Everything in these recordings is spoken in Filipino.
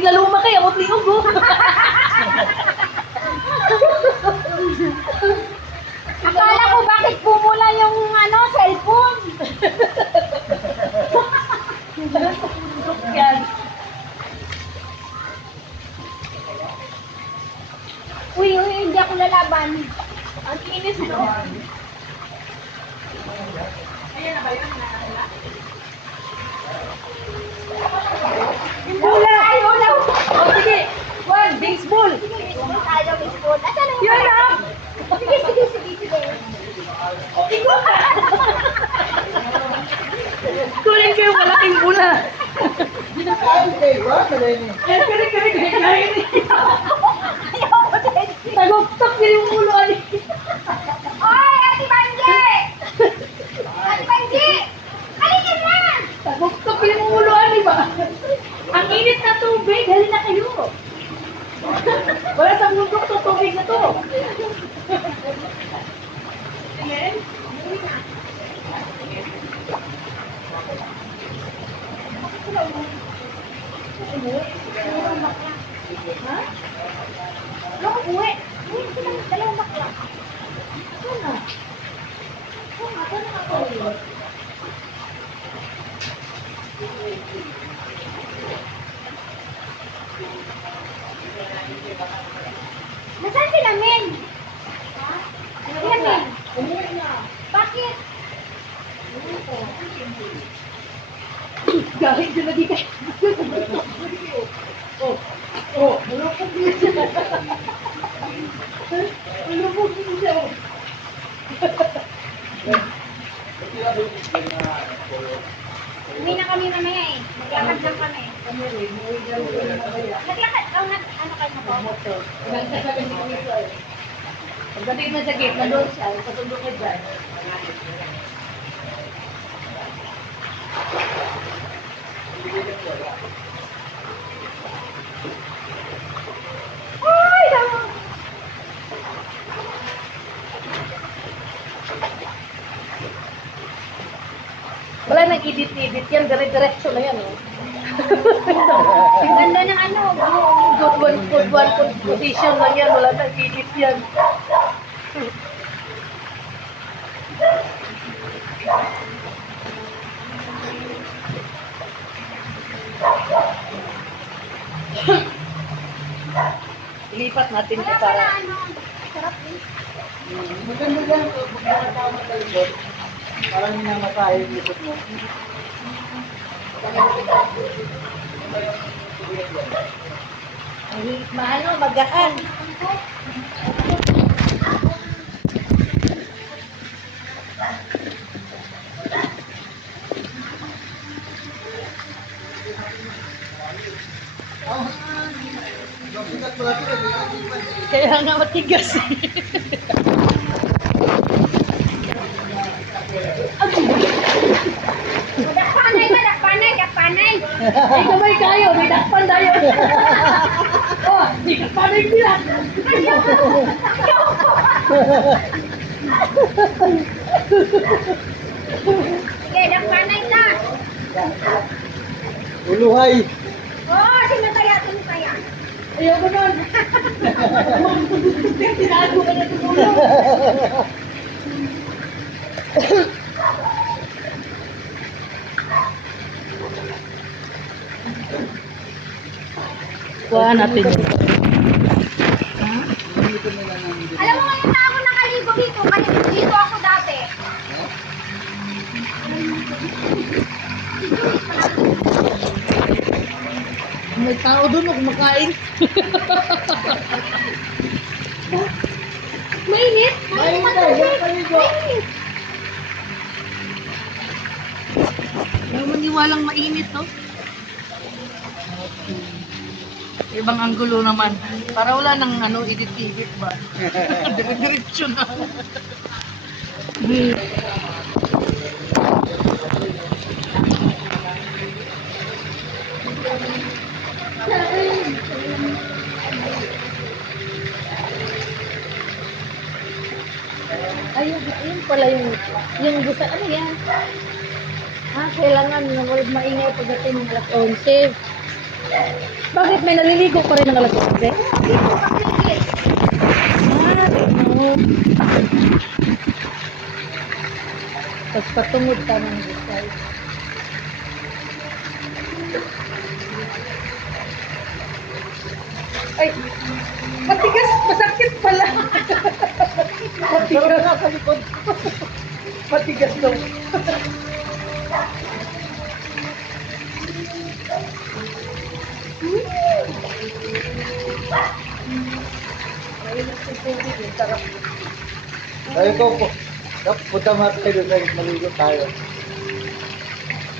tigla lumaki, amot liog oh. Akala ko bakit pumula yung cellphone. Yan. Uy, hindi ako lalaban. Ang inis no. Ayan na ba yun? Yung bola! Ayaw na! O sige! One, baseball! Baseball tayo, baseball. Asan na Yun na! Sige. Ikaw ka! Kunin ko yung malaking bola. Kaya. Tagoktok niya yung ulo. Oy, Ate Banji! Ate Banji! Halika na! Tagoktok yung ulo, ba? Ang init na tubig, hali na kayo. Wala sa bundok to, tubig na to. Amen? Ha? Ano ko uwi? Dalawang bakla. Ano na? Ano na ako? Nasaan si Lamin? Ha? Si Lamin? Bakit? Galing din lagi kayo. Malupog din siya. Malupog din siya. Uwi na kami mamaya eh. Maglakad lang kami. Naglakad? Ano kayo na po? Pagdating na sa gate, nandun siya. Patundok ka dyan. Ay! Tama! Wala nang edit-edit yan. Dire-diretso na yan. Oh. Ang ganda ng Good one position lang yan. Wala nang edit yan. Ilipat natin ito para... Sarap din. Maganda yan. Maganda tao matalibot. Parang minamatay yung likod mo. Maano, magaan. Kaya nga matigas. Dakpanay! Ay, kamay kayo. May dakpan tayo. Oh, di dakpanay sila. Sige, dakpanay na! Uluhay. Oo, sinataya, sinataya. Ayoko nun. Tinago ka na tumulong. Kuha natin yun. Alam mo ngayon na ako nakaligo dito, kasi dito ako dati. May tao doon o kumakain. Mainit? Mainit tayo, paligo. Mainit. May maniwalang mainit, no? Ibang anggulo naman. Para wala nang edit-edit ba? Dire-diretso na. Ayun pala yung gusto, ano yan? Kailangan na maingay pagdating ng alas 11. Bakit may naliligo pa rin ng alas 11? Dito, pakligid. No. Tapos patungod ka ng gusay. Ay, matigas, masakit pala. Pero nasa likod. Matigas daw. Sabi ko po, punta mga tayo doon tayo, maligo tayo.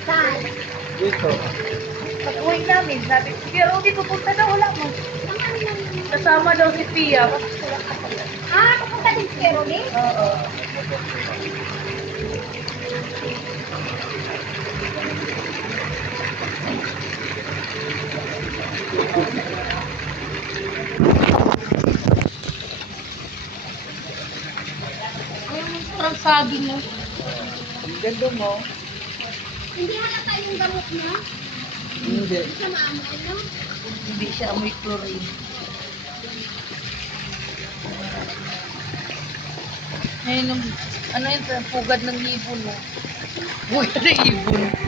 Saan? Dito. Pag uwi namin, sabi, sige, Rudy, pupunta daw, wala mo. Saan naman? Kasama daw si Pia. Ah, pupunta din si Caroline? Oo. Parang saging mo. Ang ganda mo. Hindi halata yung gamot niya. Hindi. Sa maamoy, no? Hindi siya amoy chlorine. Ayun, ano yun, sa pugad ng ibon mo. Pugad ng ibon.